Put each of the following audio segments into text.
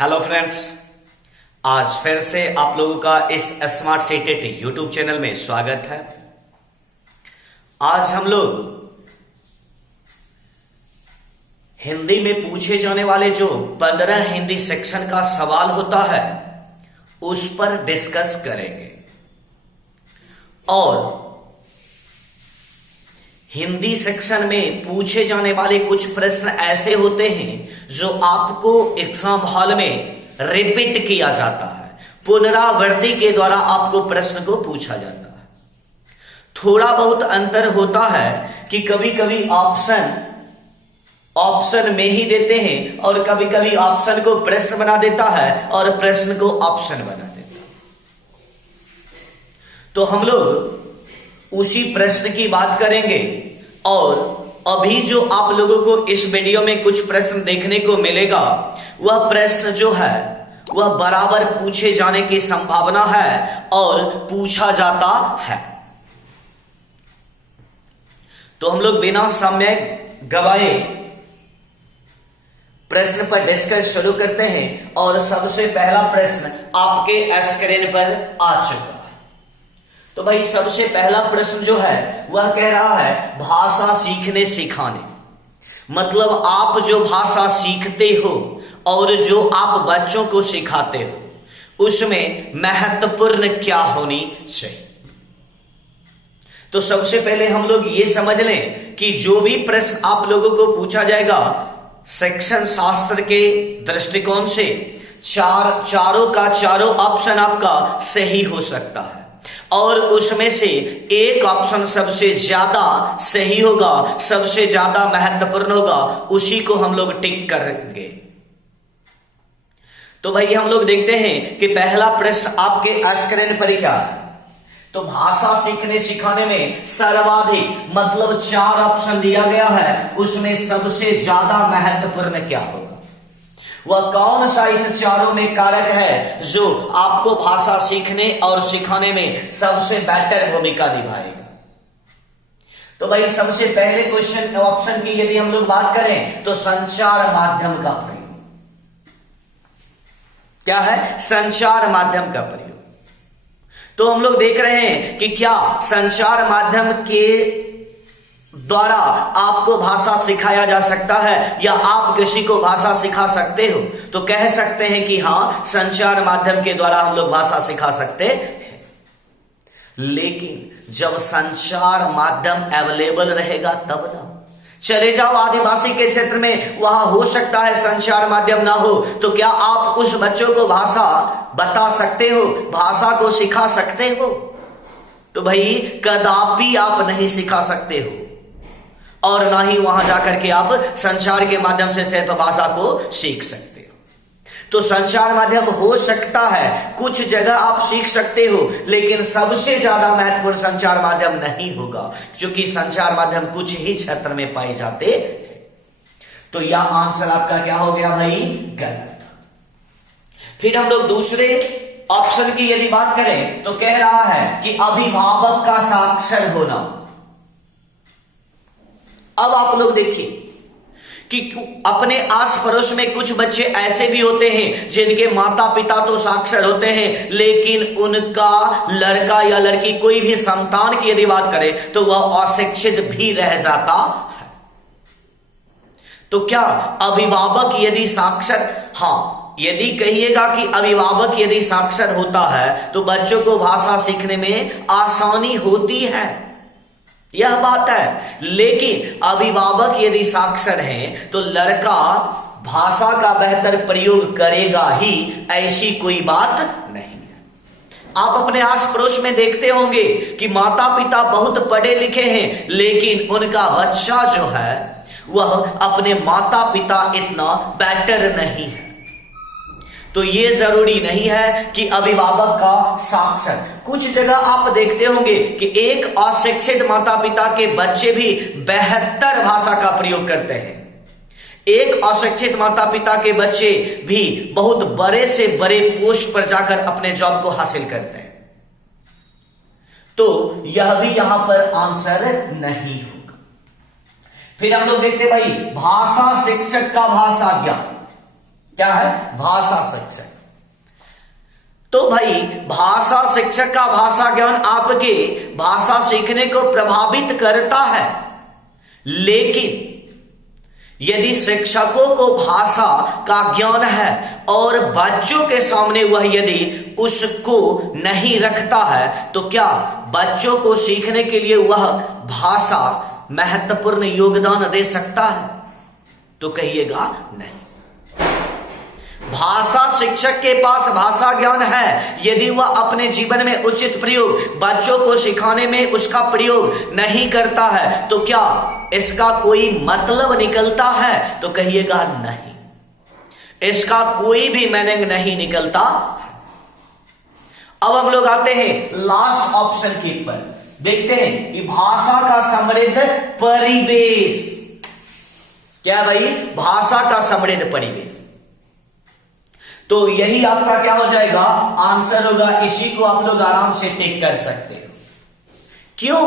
Hello friends, आज फिर से आप लोगों का इस स्मार्ट सिटी यूट्यूब चैनल में स्वागत है। आज हम लोग हिंदी में पूछे जाने वाले जो 15 हिंदी सेक्शन का सवाल होता है उस पर डिस्कस करेंगे। और हिंदी सेक्शन में पूछे जाने वाले कुछ प्रश्न ऐसे होते हैं जो आपको एग्जाम हॉल में रिपीट किया जाता है, पुनरावृत्ति के द्वारा आपको प्रश्न को पूछा जाता है। थोड़ा बहुत अंतर होता है कि कभी कभी ऑप्शन में ही देते हैं और कभी कभी ऑप्शन को प्रश्न बना देता है और प्रश्न को ऑप्शन बना देता है। तो हम लोग उसी प्रश्न की बात करेंगे। और अभी जो आप लोगों को इस वीडियो में कुछ प्रश्न देखने को मिलेगा, वह प्रश्न जो है वह बराबर पूछे जाने की संभावना है और पूछा जाता है। तो हम लोग बिना समय गवाए प्रश्न पर डिस्कस शुरू करते हैं। और सबसे पहला प्रश्न आपके स्क्रीन पर आ चुका है। तो भाई सबसे पहला प्रश्न जो है वह कह रहा है भाषा सीखने सिखाने, मतलब आप जो भाषा सीखते हो और जो आप बच्चों को सिखाते हो उसमें महत्वपूर्ण क्या होनी चाहिए। तो सबसे पहले हम लोग ये समझ लें कि जो भी प्रश्न आप लोगों को पूछा जाएगा शिक्षण शास्त्र के दृष्टिकोण से चारों का चारों ऑप्शन आपका सही हो सकता है। और उसमें से एक ऑप्शन सबसे ज्यादा सही होगा, सबसे ज्यादा महत्वपूर्ण होगा, उसी को हम लोग टिक करेंगे। तो भाई हम लोग देखते हैं कि पहला प्रश्न आपके स्क्रीन पर क्या है। तो भाषा सीखने सिखाने में सर्वाधिक मतलब 4 ऑप्शन दिया गया है, उसमें सबसे ज्यादा महत्वपूर्ण क्या होगा, वह कौन सा इस चारों में कारक है जो आपको भाषा सीखने और सिखाने में सबसे बेटर भूमिका निभाएगा। तो भाई सबसे पहले क्वेश्चन ऑप्शन की यदि हम लोग बात करें तो संचार माध्यम का प्रयोग क्या है, संचार माध्यम का प्रयोग। तो हम लोग देख रहे हैं कि क्या संचार माध्यम के द्वारा आपको भाषा सिखाया जा सकता है या आप किसी को भाषा सिखा सकते हो। तो कह सकते हैं कि हां, संचार माध्यम के द्वारा हम लोग भाषा सिखा सकते हैं। लेकिन जब संचार माध्यम अवेलेबल रहेगा तब ना। चले जाओ आदिवासी के क्षेत्र में, वहां हो सकता है संचार माध्यम ना हो, तो क्या आप उस बच्चों को भाषा बता सकते हो, भाषा को सिखा सकते हो? तो भाई कदापि आप नहीं सिखा सकते हो और ना ही वहां जाकर के आप संचार के माध्यम से सिर्फ भाषा को सीख सकते हो। तो संचार माध्यम हो सकता है, कुछ जगह आप सीख सकते हो, लेकिन सबसे ज्यादा महत्वपूर्ण संचार माध्यम नहीं होगा, क्योंकि संचार माध्यम कुछ ही क्षेत्र में पाए जाते हैं। तो यह आंसर आपका क्या हो गया भाई, गलत। फिर हम लोग दूसरे ऑप्शन की यदि बात करें तो कह रहा है कि अभिभावक का साक्षर होना। अब आप लोग देखिए कि अपने आस पड़ोस में कुछ बच्चे ऐसे भी होते हैं जिनके माता पिता तो साक्षर होते हैं, लेकिन उनका लड़का या लड़की कोई भी संतान की यदि बात करें तो वह अशिक्षित भी रह जाता है। तो क्या अभिभावक यदि साक्षर, हाँ, यदि कहिएगा कि अभिभावक यदि साक्षर होता है तो बच्चों को भाषा सीखने में आसानी होती है, यह बात है। लेकिन अभिभावक यदि साक्षर हैं तो लड़का भाषा का बेहतर प्रयोग करेगा ही, ऐसी कोई बात नहीं है। आप अपने आस पड़ोस में देखते होंगे कि माता पिता बहुत पढ़े लिखे हैं, लेकिन उनका बच्चा जो है वह अपने माता पिता इतना बेटर नहीं है। तो यह जरूरी नहीं है कि अभिभावक का साक्षर, कुछ जगह आप देखते होंगे कि एक अशिक्षित माता पिता के बच्चे भी बेहतर भाषा का प्रयोग करते हैं, एक अशिक्षित माता पिता के बच्चे भी बहुत बड़े से बड़े पोस्ट पर जाकर अपने जॉब को हासिल करते हैं। तो यह भी यहां पर आंसर नहीं होगा। फिर हम लोग देखते भाई भाषा शिक्षक का भाषा ज्ञान, क्या है? भाषा शिक्षक। तो भाई भाषा शिक्षक का भाषा ज्ञान आपके भाषा सीखने को प्रभावित करता है, लेकिन यदि शिक्षकों को भाषा का ज्ञान है और बच्चों के सामने वह यदि उसको नहीं रखता है तो क्या बच्चों को सीखने के लिए वह भाषा महत्वपूर्ण योगदान दे सकता है? तो कहिएगा नहीं। भाषा शिक्षक के पास भाषा ज्ञान है, यदि वह अपने जीवन में उचित प्रयोग बच्चों को सिखाने में उसका प्रयोग नहीं करता है तो क्या इसका कोई मतलब निकलता है? तो कहिएगा नहीं, इसका कोई भी मीनिंग नहीं निकलता। अब हम लोग आते हैं लास्ट ऑप्शन के ऊपर, देखते हैं कि भाषा का समृद्ध परिवेश। क्या भाई? भाषा का समृद्ध परिवेश। तो यही आपका क्या हो जाएगा? आंसर होगा। इसी को आप लोग आराम से टिक कर सकते हो। क्यों?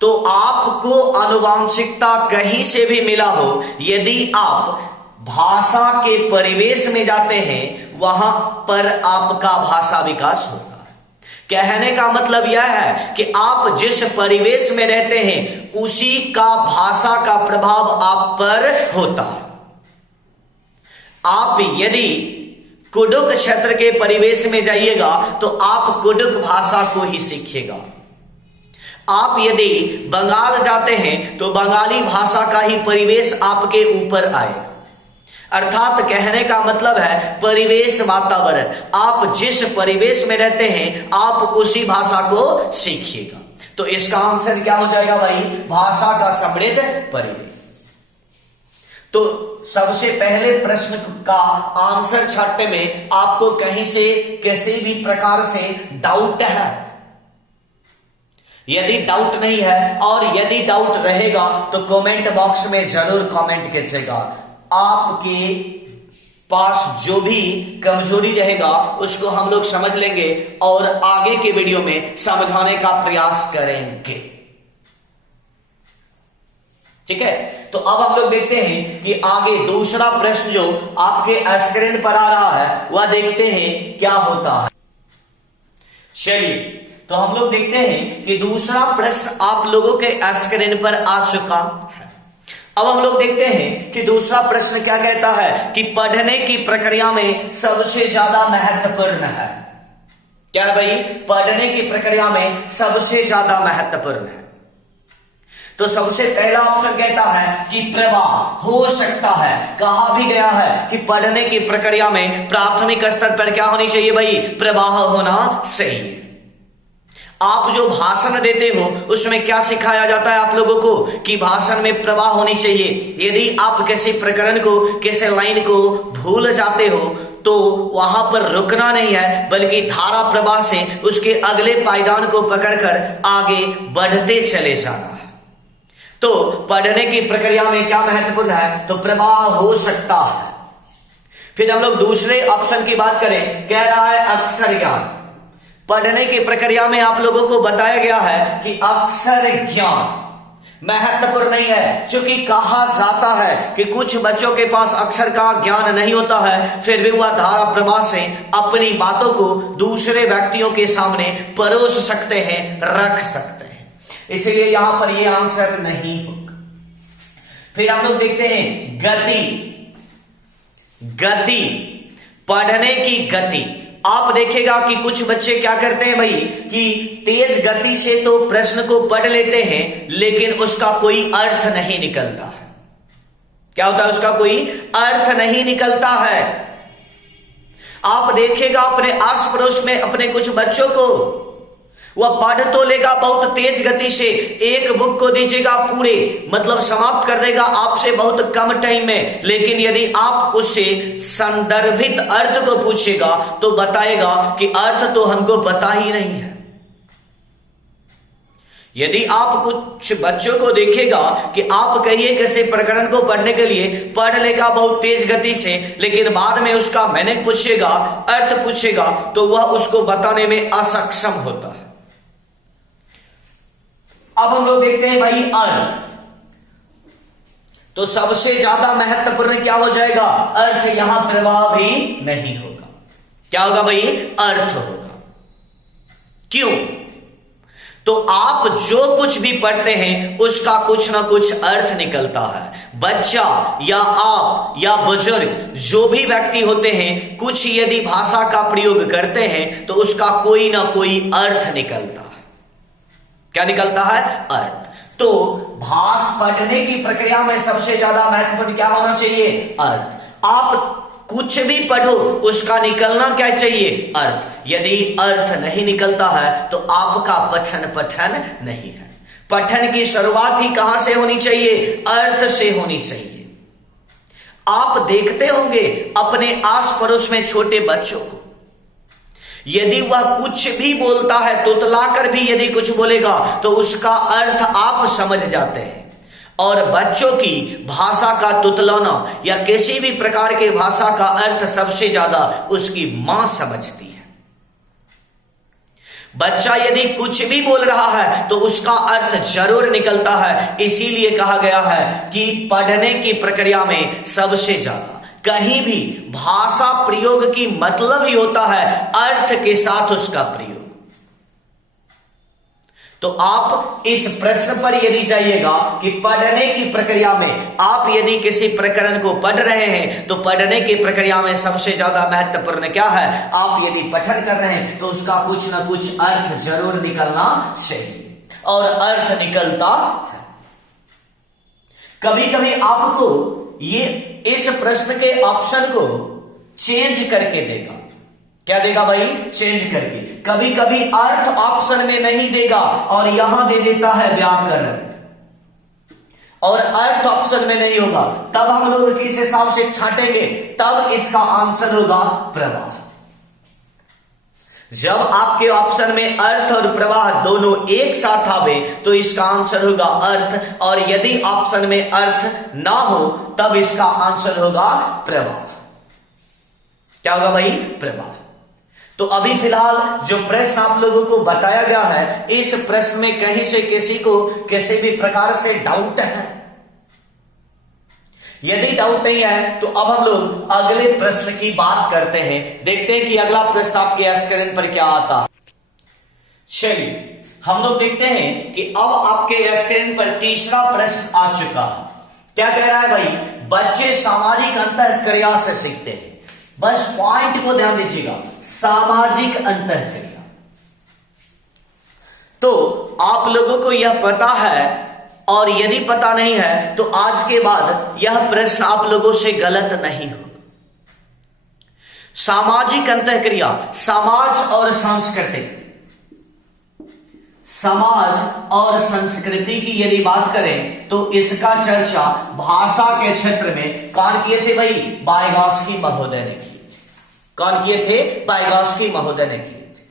तो आपको आनुवांशिकता कहीं से भी मिला हो, यदि आप भाषा के परिवेश में जाते हैं वहां पर आपका भाषा विकास होता है। कहने का मतलब यह है कि आप जिस परिवेश में रहते हैं उसी का भाषा का प्रभाव आप पर होता है। आप यदि कुडुक क्षेत्र के परिवेश में जाइएगा तो आप कुडुक भाषा को ही सीखिएगा। आप यदि बंगाल जाते हैं तो बंगाली भाषा का ही परिवेश आपके ऊपर आएगा। अर्थात कहने का मतलब है परिवेश, वातावरण। आप जिस परिवेश में रहते हैं आप उसी भाषा को सीखिएगा। तो इसका आंसर क्या हो जाएगा भाई? भाषा का समृद्ध परिवेश। तो सबसे पहले प्रश्न का आंसर छाटने में आपको कहीं से किसी भी प्रकार से डाउट है? यदि डाउट नहीं है और यदि डाउट रहेगा तो कमेंट बॉक्स में जरूर कमेंट कीजिएगा। आपके पास जो भी कमजोरी रहेगा उसको हम लोग समझ लेंगे और आगे के वीडियो में समझाने का प्रयास करेंगे। ठीक है? तो अब हम लोग देखते हैं कि आगे दूसरा प्रश्न जो आपके स्क्रीन पर आ रहा है वह देखते हैं क्या होता है। चलिए, तो हम लोग देखते हैं कि दूसरा प्रश्न आप लोगों के स्क्रीन पर आ चुका है। अब हम लोग देखते हैं कि दूसरा प्रश्न क्या कहता है कि पढ़ने की प्रक्रिया में सबसे ज्यादा महत्वपूर्ण है। क्या भाई? पढ़ने की प्रक्रिया में सबसे ज्यादा महत्वपूर्ण है। तो सबसे पहला ऑप्शन कहता है कि प्रवाह हो सकता है। कहा भी गया है कि पढ़ने की प्रक्रिया में प्राथमिक स्तर पर क्या होनी चाहिए भाई? प्रवाह होना चाहिए। आप जो भाषण देते हो उसमें क्या सिखाया जाता है आप लोगों को? कि भाषण में प्रवाह होनी चाहिए। यदि आप किसी प्रकरण को, किसी लाइन को भूल जाते हो तो वहां पर रुकना नहीं है, बल्कि धारा प्रवाह से उसके अगले पायदान को पकड़कर आगे बढ़ते चले जाना है। तो पढ़ने की प्रक्रिया में क्या महत्वपूर्ण है? तो प्रवाह हो सकता है। फिर हम लोग दूसरे ऑप्शन की बात करें, कह रहा है अक्षर ज्ञान। पढ़ने की प्रक्रिया में आप लोगों को बताया गया है कि अक्षर ज्ञान महत्वपूर्ण नहीं है, क्योंकि कहा जाता है कि कुछ बच्चों के पास अक्षर का ज्ञान नहीं होता है, फिर भी वह धारा प्रवाह से अपनी बातों को दूसरे व्यक्तियों के सामने परोस सकते हैं, रख सकते हैं। इसलिए यहां पर यह आंसर नहीं होगा। फिर हम लोग देखते हैं गति, पढ़ने की गति। आप देखेगा कि कुछ बच्चे क्या करते हैं भाई कि तेज गति से तो प्रश्न को पढ़ लेते हैं लेकिन उसका कोई अर्थ नहीं निकलता है। क्या होता है? उसका कोई अर्थ नहीं निकलता है। आप देखेगा अपने आस पड़ोस में अपने कुछ बच्चों को, वह पढ़ तो लेगा बहुत तेज गति से, एक बुक को दीजिएगा पूरे मतलब समाप्त कर देगा आपसे बहुत कम टाइम में, लेकिन यदि आप उससे संदर्भित अर्थ को पूछेगा तो बताएगा कि अर्थ तो हमको पता ही नहीं है। यदि आप कुछ बच्चों को देखेगा कि आप कहिए किसी प्रकरण को पढ़ने के लिए पढ़ लेगा बहुत तेज गति से, लेकिन बाद में उसका मीनिंग पूछेगा, अर्थ पूछेगा तो वह उसको बताने में असक्षम होता है। अब हम लोग देखते हैं भाई अर्थ। तो सबसे ज्यादा महत्वपूर्ण क्या हो जाएगा? अर्थ। यहां प्रवाह भी नहीं होगा। क्या होगा भाई? अर्थ होगा। क्यों? तो आप जो कुछ भी पढ़ते हैं उसका कुछ ना कुछ अर्थ निकलता है। बच्चा या आप या बुजुर्ग जो भी व्यक्ति होते हैं, कुछ यदि भाषा का प्रयोग करते हैं तो उसका कोई ना कोई अर्थ निकलता है। क्या निकलता है? अर्थ। तो भाष पढ़ने की प्रक्रिया में सबसे ज्यादा महत्वपूर्ण क्या होना चाहिए? अर्थ। आप कुछ भी पढ़ो उसका निकलना क्या चाहिए? अर्थ। यदि अर्थ नहीं निकलता है तो आपका पठन नहीं है। पठन की शुरुआत ही कहां से होनी चाहिए? अर्थ से होनी चाहिए। आप देखते होंगे अपने आस पड़ोस में छोटे बच्चों को, यदि वह कुछ भी बोलता है, तुतलाकर भी यदि कुछ बोलेगा तो उसका अर्थ आप समझ जाते हैं। और बच्चों की भाषा का तुतलाना या किसी भी प्रकार के भाषा का अर्थ सबसे ज्यादा उसकी मां समझती है। बच्चा यदि कुछ भी बोल रहा है तो उसका अर्थ जरूर निकलता है। इसीलिए कहा गया है कि पढ़ने की प्रक्रिया में सबसे ज्यादा कहीं भी भाषा प्रयोग की मतलब ही होता है अर्थ के साथ उसका प्रयोग। तो आप इस प्रश्न पर यदि जाइएगा कि पढ़ने की प्रक्रिया में आप यदि किसी प्रकरण को पढ़ रहे हैं तो पढ़ने की प्रक्रिया में सबसे ज्यादा महत्वपूर्ण क्या है? आप यदि पठन कर रहे हैं तो उसका कुछ ना कुछ अर्थ जरूर निकलना चाहिए, और अर्थ निकलता है। कभी कभी आपको ये इस प्रश्न के ऑप्शन को चेंज करके देगा। क्या देगा भाई? चेंज करके। कभी कभी अर्थ ऑप्शन में नहीं देगा और यहां दे देता है व्याकरण, और अर्थ ऑप्शन में नहीं होगा। तब हम लोग किस हिसाब से छांटेंगे? तब इसका आंसर होगा प्रवाह। जब आपके ऑप्शन में अर्थ और प्रवाह दोनों एक साथ आवे तो इसका आंसर होगा अर्थ, और यदि ऑप्शन में अर्थ ना हो तब इसका आंसर होगा प्रवाह। क्या होगा भाई? प्रवाह। तो अभी फिलहाल जो प्रश्न आप लोगों को बताया गया है, इस प्रश्न में कहीं से किसी को किसी भी प्रकार से डाउट है? यदि डाउट नहीं है तो अब हम लोग अगले प्रश्न की बात करते हैं। देखते हैं कि अगला प्रश्न आपके स्क्रीन पर क्या आता है। चलिए हम लोग देखते हैं कि अब आपके स्क्रीन पर तीसरा प्रश्न आ चुका है। क्या कह रहा है भाई? बच्चे सामाजिक अंतःक्रिया से सीखते हैं। बस पॉइंट को ध्यान दीजिएगा, सामाजिक अंतःक्रिया। तो आप लोगों को यह पता है, और यदि पता नहीं है तो आज के बाद यह प्रश्न आप लोगों से गलत नहीं होगा। सामाजिक अंतःक्रिया, समाज और संस्कृति, समाज और संस्कृति की यदि बात करें तो इसका चर्चा भाषा के क्षेत्र में कौन किए थे भाई? वाइगॉस्की महोदय ने किए थे। कौन किए थे? वाइगॉस्की महोदय ने किए थे।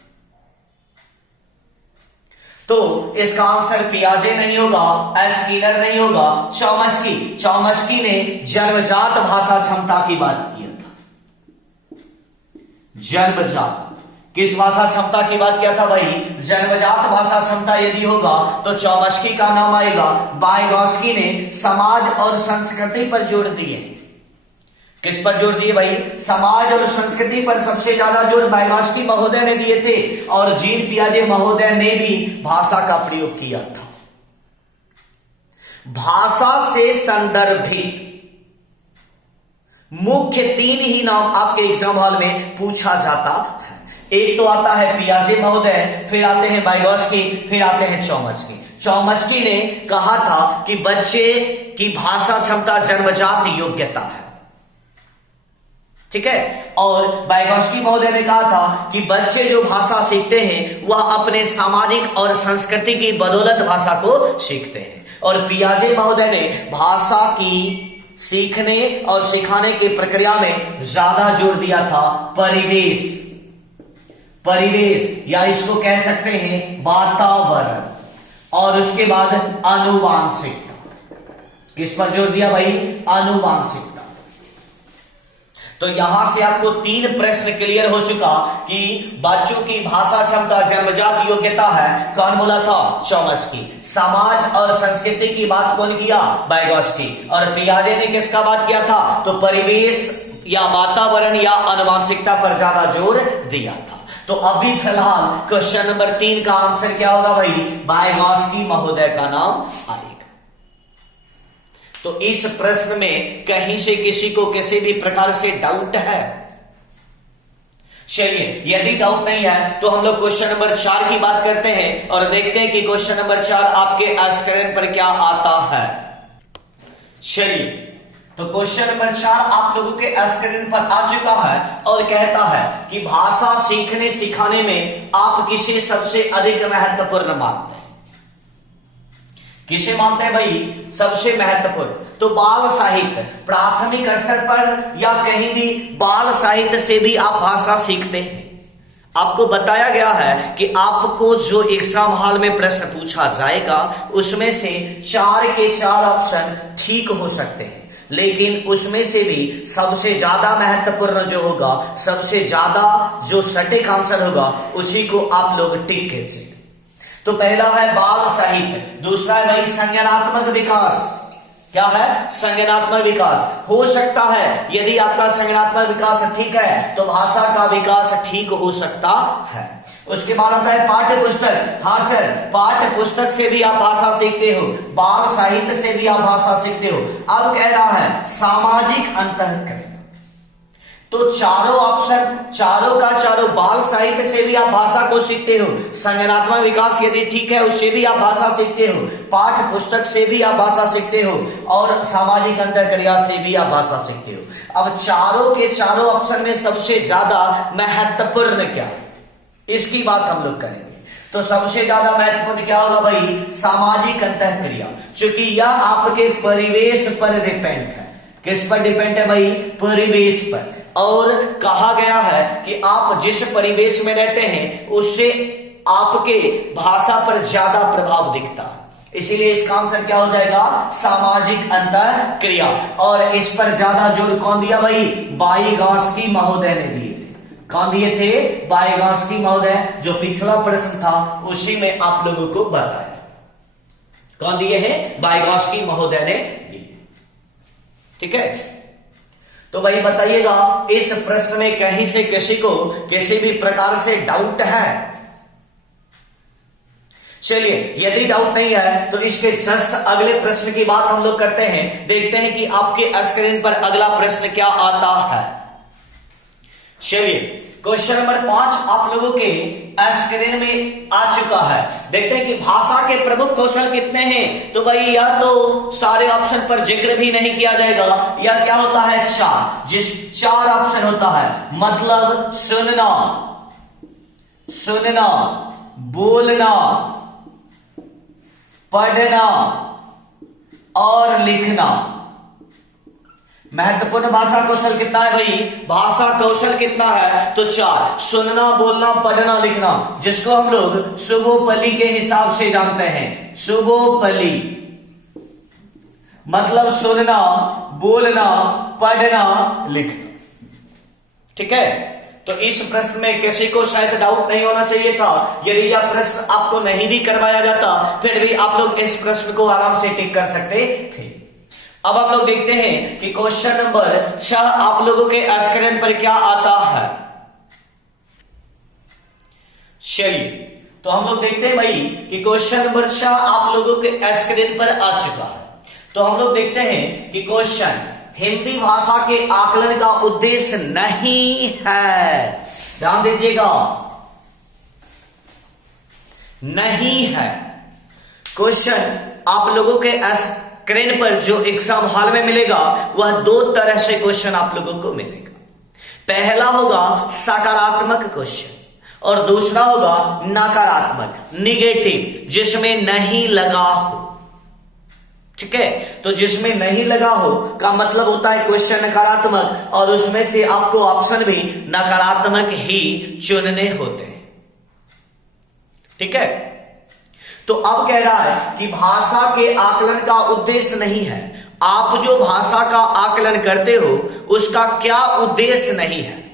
तो इसका आंसर पियाजे नहीं होगा, स्किनर नहीं होगा, चॉम्स्की। चॉम्स्की ने जन्मजात भाषा क्षमता की बात किया था। जन्मजात किस भाषा क्षमता की बात किया था भाई? जन्मजात भाषा क्षमता यदि होगा तो चॉम्स्की का नाम आएगा। वाइगॉस्की ने समाज और संस्कृति पर जोर दिए। किस पर जोर दिए भाई? समाज और संस्कृति पर सबसे ज्यादा जोर वाइगॉस्की महोदय ने दिए थे, और जीन पियाजे महोदय ने भी भाषा का प्रयोग किया था। भाषा से संदर्भित मुख्य 3 ही नाम आपके एग्जाम हॉल में पूछा जाता है। एक तो आता है पियाजे महोदय, फिर आते हैं वाइगॉस्की, फिर आते हैं चॉम्स्की। चॉम्स्की ने कहा था कि बच्चे की भाषा क्षमता जन्मजात योग्यता है, ठीक है। और वाइगॉस्की महोदय ने कहा था कि बच्चे जो भाषा सीखते हैं वह अपने सामाजिक और संस्कृति की बदौलत भाषा को सीखते हैं। और पियाजे महोदय ने भाषा की सीखने और सिखाने की प्रक्रिया में ज्यादा जोर दिया था परिवेश, परिवेश या इसको कह सकते हैं वातावरण, और उसके बाद आनुवांशिकता। किस पर जोर दिया भाई? आनुवांशिकता। तो यहां से आपको 3 प्रश्न क्लियर हो चुका कि बच्चों की भाषा क्षमता जन्मजात योग्यता है, कौन बोला था? चॉमस्की। समाज और संस्कृति की बात कौन किया? वाइगॉत्स्की। और पियाजे ने किसका बात किया था? तो परिवेश या वातावरण या आनुवंशिकता पर ज्यादा जोर दिया था। तो अभी फिलहाल क्वेश्चन नंबर 3 का आंसर क्या होगा भाई? वाइगॉत्स्की महोदय का नाम आएगा। तो इस प्रश्न में कहीं से किसी को किसी भी प्रकार से डाउट है? चलिए, यदि डाउट नहीं है तो हम लोग क्वेश्चन नंबर 4 की बात करते हैं और देखते हैं कि क्वेश्चन नंबर 4 आपके स्क्रीन पर क्या आता है। चलिए, तो क्वेश्चन नंबर 4 आप लोगों के स्क्रीन पर आ चुका है और कहता है कि भाषा सीखने सिखाने में आप किसे सबसे अधिक महत्वपूर्ण मानते हैं? किसे मानते हैं भाई सबसे महत्वपूर्ण? तो बाल साहित्य, प्राथमिक स्तर पर या कहीं भी बाल साहित्य से भी आप भाषा सीखते हैं। आपको बताया गया है कि आपको जो एग्जाम हॉल में प्रश्न पूछा जाएगा उसमें से 4 के 4 ऑप्शन ठीक हो सकते हैं, लेकिन उसमें से भी सबसे ज्यादा महत्वपूर्ण जो होगा, सबसे ज्यादा जो सटीक आंसर होगा, उसी को आप लोग टिक कीजिए। तो पहला है बाल साहित्य, दूसरा है भाई संज्ञानात्मक विकास। क्या है? संज्ञानात्मक विकास। हो सकता है यदि आपका संज्ञानात्मक विकास ठीक है तो भाषा का विकास ठीक हो सकता है। उसके बाद आता है पाठ्य पुस्तक। हाँ सर, पाठ्य पुस्तक से भी आप भाषा सीखते हो, बाल साहित्य से भी आप भाषा सीखते हो। अब कह रहा है सामाजिक अंतःकरण। तो चारों ऑप्शन, चारों का चारों, बाल साहित्य से भी आप भाषा को सीखते हो, संज्ञानात्मक विकास यदि ठीक है उससे भी आप भाषा सीखते हो, पाठ्य पुस्तक से भी आप भाषा सीखते हो और सामाजिक अंतःक्रिया से भी आप भाषा सीखते हो। अब चारों के चारों ऑप्शन में सबसे ज्यादा महत्वपूर्ण क्या है, इसकी बात हम लोग करेंगे। तो सबसे ज्यादा महत्वपूर्ण क्या होगा भाई? सामाजिक अंतःक्रिया, क्योंकि यह आपके परिवेश पर डिपेंड है। किस पर डिपेंड है भाई? परिवेश पर। और कहा गया है कि आप जिस परिवेश में रहते हैं उससे आपके भाषा पर ज्यादा प्रभाव दिखता है, इसीलिए इसका आंसर क्या हो जाएगा? सामाजिक अंतःक्रिया। और इस पर ज्यादा जोर कौन दिया भाई? वाइगॉत्स्की महोदय ने दिए थे। कौन दिए थे? वाइगॉत्स्की महोदय। जो पिछला प्रश्न था उसी में आप लोगों को बताया। कौन दिए हैं? वाइगॉत्स्की महोदय ने दिए। ठीक है, तो भाई बताइएगा इस प्रश्न में कहीं से किसी को किसी भी प्रकार से डाउट है? चलिए, यदि डाउट नहीं है तो इसके जस्ट अगले प्रश्न की बात हम लोग करते हैं। देखते हैं कि आपके स्क्रीन पर अगला प्रश्न क्या आता है। चलिए, क्वेश्चन नंबर 5 आप लोगों के स्क्रीन में आ चुका है। देखते हैं कि भाषा के प्रमुख कौशल कितने हैं। तो भाई या तो सारे ऑप्शन पर जिक्र भी नहीं किया जाएगा या क्या होता है? 4। जिस 4 ऑप्शन होता है मतलब सुनना, सुनना, बोलना, पढ़ना और लिखना। महत्वपूर्ण भाषा कौशल कितना है भाई? भाषा कौशल कितना है? तो 4। सुनना, बोलना, पढ़ना, लिखना, जिसको हम लोग सुबोपली के हिसाब से जानते हैं। सुबोपली मतलब सुनना, बोलना, पढ़ना, लिखना। ठीक है, तो इस प्रश्न में किसी को शायद डाउट नहीं होना चाहिए था। यदि यह प्रश्न आपको नहीं भी करवाया जाता फिर भी आप लोग इस प्रश्न को आराम से टिक कर सकते थे। अब हम लोग देखते हैं कि क्वेश्चन नंबर 6 आप लोगों के स्क्रीन पर क्या आता है। चलिए, तो हम लोग देखते हैं भाई कि क्वेश्चन नंबर 6 आप लोगों के स्क्रीन पर आ चुका है। तो हम लोग देखते हैं कि क्वेश्चन हिंदी भाषा के आकलन का उद्देश्य नहीं है। ध्यान दीजिएगा, नहीं है। क्वेश्चन आप लोगों के स्क्रीन पर जो एग्जाम हॉल में मिलेगा वह 2 तरह से क्वेश्चन आप लोगों को मिलेगा। पहला होगा सकारात्मक क्वेश्चन और दूसरा होगा नकारात्मक, निगेटिव, जिसमें नहीं लगा हो। ठीक है, तो जिसमें नहीं लगा हो का मतलब होता है क्वेश्चन नकारात्मक, और उसमें से आपको ऑप्शन भी नकारात्मक ही चुनने होते हैं। ठीक है, तो अब कह रहा है कि भाषा के आकलन का उद्देश्य नहीं है, आप जो भाषा का आकलन करते हो उसका क्या उद्देश्य नहीं है।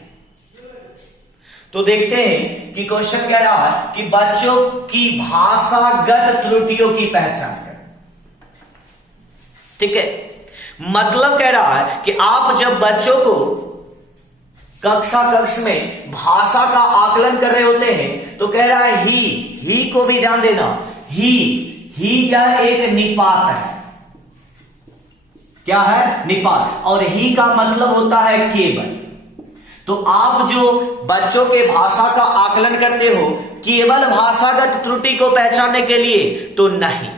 तो देखते हैं कि क्वेश्चन कह रहा है कि बच्चों की भाषागत त्रुटियों की पहचान करें। ठीक है, मतलब कह रहा है कि आप जब बच्चों को कक्ष में भाषा का आकलन कर रहे होते हैं तो कह रहा है ही को भी ध्यान देना, ही यह एक निपात है। क्या है? निपात। और ही का मतलब होता है केवल। तो आप जो बच्चों के भाषा का आकलन करते हो केवल भाषागत त्रुटि को पहचानने के लिए तो नहीं,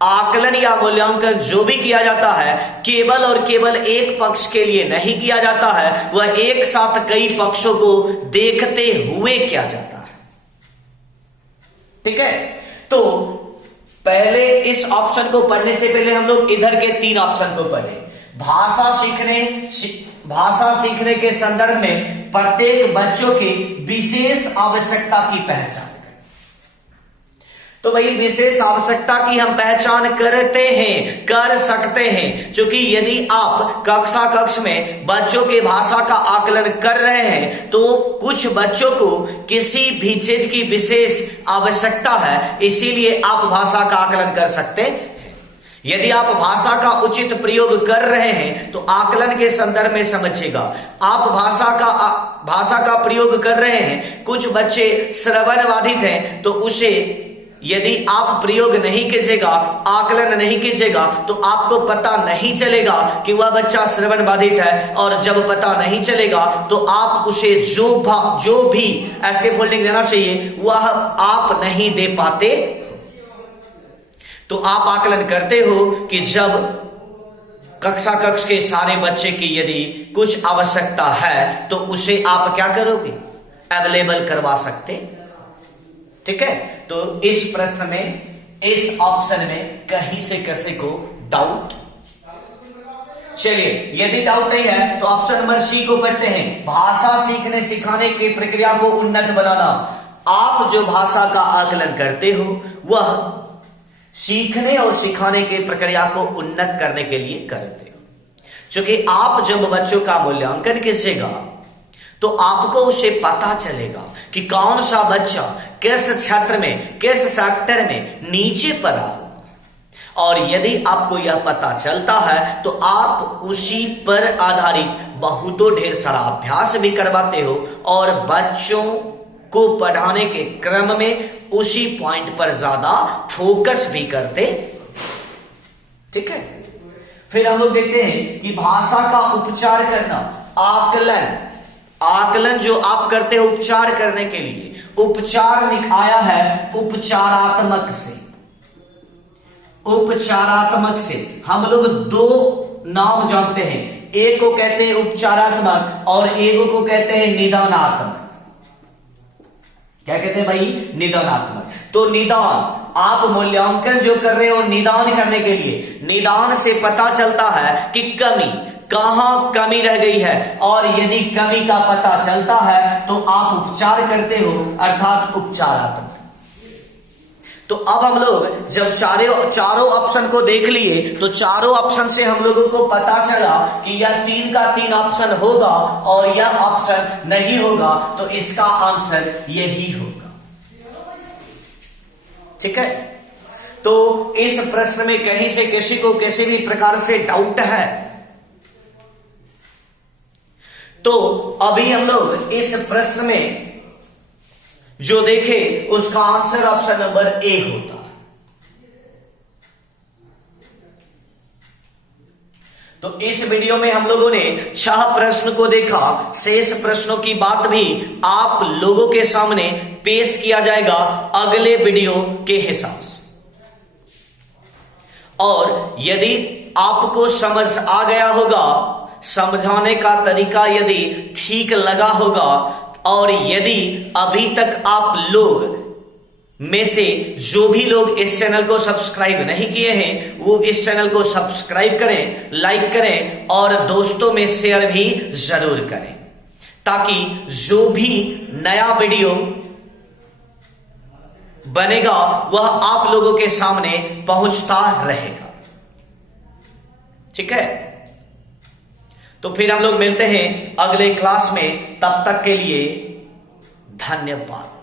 आकलन या मूल्यांकन जो भी किया जाता है केवल और केवल एक पक्ष के लिए नहीं किया जाता है, वह एक साथ कई पक्षों को देखते हुए किया जाता है। ठीक है, तो पहले इस ऑप्शन को पढ़ने से पहले हम लोग इधर के 3 ऑप्शन को पढ़े। भाषा सीखने के संदर्भ में प्रत्येक बच्चों की विशेष आवश्यकता की पहचान। तो भाई विशेष आवश्यकता की हम पहचान करते हैं, कर सकते हैं, क्योंकि यदि आप कक्ष में बच्चों के भाषा का आकलन कर रहे हैं तो कुछ बच्चों को किसी भी चीज की विशेष आवश्यकता है, इसीलिए आप भाषा का आकलन कर सकते हैं। यदि आप भाषा का उचित प्रयोग कर रहे हैं तो आकलन के संदर्भ में समझिएगा। आप भाषा का प्रयोग कर रहे हैं, कुछ बच्चे श्रवण बाधित हैं, तो उसे यदि आप प्रयोग नहीं कीजिएगा, आकलन नहीं कीजिएगा तो आपको पता नहीं चलेगा कि वह बच्चा श्रवण बाधित है, और जब पता नहीं चलेगा तो आप उसे जो भी ऐसे फोल्डिंग देना चाहिए वह आप नहीं दे पाते। तो आप आकलन करते हो कि जब कक्ष के सारे बच्चे की यदि कुछ आवश्यकता है तो उसे आप क्या करोगे? अवेलेबल करवा सकते। ठीक है, तो इस प्रश्न में, इस ऑप्शन में कहीं से किसी को डाउट? चलिए, यदि डाउट नहीं है तो ऑप्शन नंबर सी को पढ़ते हैं। भाषा सीखने सिखाने की प्रक्रिया को उन्नत बनाना। आप जो भाषा का आकलन करते हो वह सीखने और सिखाने की प्रक्रिया को उन्नत करने के लिए करते हो, क्योंकि आप जब बच्चों का मूल्यांकन कीजिएगा तो आपको उसे पता चलेगा कि कौन सा बच्चा किस क्षेत्र में, किस सेक्टर में नीचे पड़ा हो, और यदि आपको यह पता चलता है तो आप उसी पर आधारित बहुतों ढेर सारा अभ्यास भी करवाते हो और बच्चों को पढ़ाने के क्रम में उसी पॉइंट पर ज्यादा फोकस भी करते। ठीक है, फिर हम लोग देखते हैं कि भाषा का उपचार करना। आकलन जो आप करते हो उपचार करने के लिए, उपचार लिखाया है उपचारात्मक से। उपचारात्मक से हम लोग 2 नाम जानते हैं, एक को कहते हैं उपचारात्मक और एक को कहते हैं निदानात्मक। क्या कहते हैं भाई? निदानात्मक। तो निदान, आप मूल्यांकन जो कर रहे हो निदान करने के लिए, निदान से पता चलता है कि कहां कमी रह गई है, और यदि कमी का पता चलता है तो आप उपचार करते हो, अर्थात उपचारात्मक। तो अब हम लोग जब चारों ऑप्शन को देख लिए तो चारों ऑप्शन से हम लोगों को पता चला कि यह 3 का 3 ऑप्शन होगा और यह ऑप्शन नहीं होगा, तो इसका आंसर यही होगा। ठीक है, तो इस प्रश्न में कहीं से किसी को किसी भी प्रकार से डाउट है तो अभी हम लोग इस प्रश्न में जो देखे उसका आंसर ऑप्शन नंबर ए होता है। तो इस वीडियो में हम लोगों ने 6 प्रश्न को देखा, शेष प्रश्नों की बात भी आप लोगों के सामने पेश किया जाएगा अगले वीडियो के हिसाब से। और यदि आपको समझ आ गया होगा, समझाने का तरीका यदि ठीक लगा होगा, और यदि अभी तक आप लोग में से जो भी लोग इस चैनल को सब्सक्राइब नहीं किए हैं वो इस चैनल को सब्सक्राइब करें, लाइक करें और दोस्तों में शेयर भी जरूर करें, ताकि जो भी नया वीडियो बनेगा वह आप लोगों के सामने पहुंचता रहेगा। ठीक है, तो फिर हम लोग मिलते हैं अगले क्लास में। तब तक के लिए धन्यवाद।